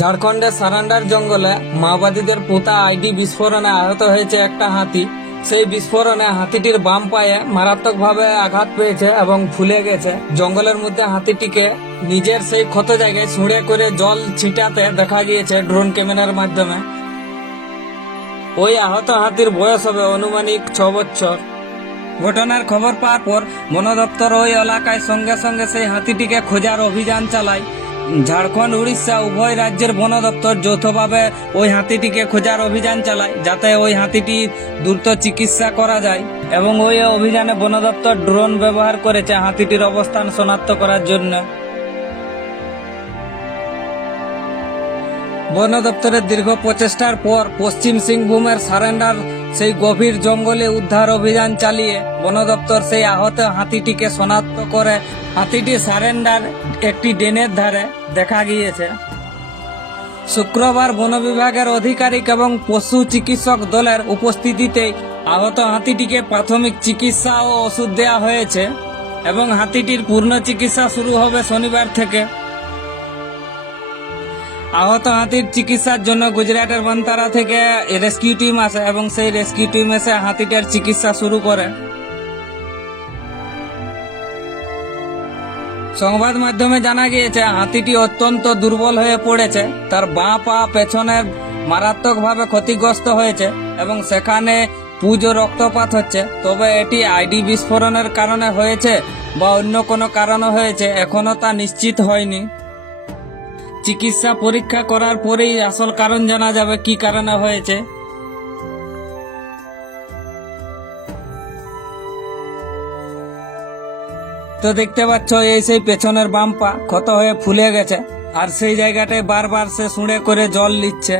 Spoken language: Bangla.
ঝাড়খণ্ডের সারান্ডার জঙ্গলে মাওবাদীদের পোতা আইডি বিস্ফোরণে আহত হয়েছে একটা হাতি। সেই বিস্ফোরণে হাতিটির বাম পায়ে মারাত্মকভাবে আঘাত পেয়েছে এবং ফুলে গেছে। জঙ্গলের মধ্যে হাতিটিকে নিজের সেই ক্ষত জায়গায় ছুঁড়ে করে জল ছিটাতে দেখা গিয়েছে ড্রোন ক্যামেরার মাধ্যমে। ওই আহত হাতির বয়স হবে অনুমানিক ছ বছর। ঘটনার খবর পাওয়ার পর বন দপ্তর ওই এলাকায় সঙ্গে সঙ্গে সেই হাতিটিকে খোঁজার অভিযান চালায়। ঝাড়খণ্ড, উড়িষ্যা উভয় রাজ্যের বন দপ্তর যৌথভাবে ওই হাতিটিকে খোঁজার অভিযান চালায়, যাতে ওই হাতিটি দ্রুত চিকিৎসা করা যায় এবং ওই অভিযানে বন দপ্তর ড্রোন ব্যবহার করেছে হাতিটির অবস্থান শনাক্ত করার জন্য। বন দপ্তরের দীর্ঘ প্রচেষ্টার পর পশ্চিম সিংভূমের সারেন্ডার সেই গভীর জঙ্গলে উদ্ধার অভিযান চালিয়ে বন দপ্তর সেই আহত হাতিটিকে শনাক্ত করে হাতিটি সারেন্ডার একটি ডেনের ধারে দেখা গিয়েছে। শুক্রবার বন বিভাগের আধিকারিক এবং পশু চিকিৎসক দলের উপস্থিতিতে আহত হাতিটিকে প্রাথমিক চিকিৎসা ও ওষুধ দেওয়া হয়েছে এবং হাতিটির পূর্ণ চিকিৎসা শুরু হবে শনিবার থেকে। আহত হাতির চিকিৎসার জন্য গুজরাটের বন্তারা থেকে রেস্কিউ টিম আসে এবং সেই রেস্কিউ টিম এসে হাতিটার চিকিৎসা শুরু করে। সংবাদ মাধ্যমে জানা গিয়েছে, হাতিটি অত্যন্ত দুর্বল হয়ে পড়েছে। তার বাঁ পা পেছনের মারাত্মকভাবে ক্ষতিগ্রস্ত হয়েছে এবং সেখানে পুজো রক্তপাত হচ্ছে। তবে এটি আইডি বিস্ফোরণের কারণে হয়েছে বা অন্য কোনো কারণে হয়েছে, এখনও তা নিশ্চিত হয়নি। চিকিৎসা পরীক্ষা করার পরেই আসল কারণ জানা যাবে, কি কারণে হয়েছে। তো দেখতে পাচ্ছ, এই সেই পেছনের বাম্পা ক্ষত হয়ে ফুলে গেছে, আর সেই জায়গাটায় বারবার সে শুঁড়ে করে জল নিচ্ছে।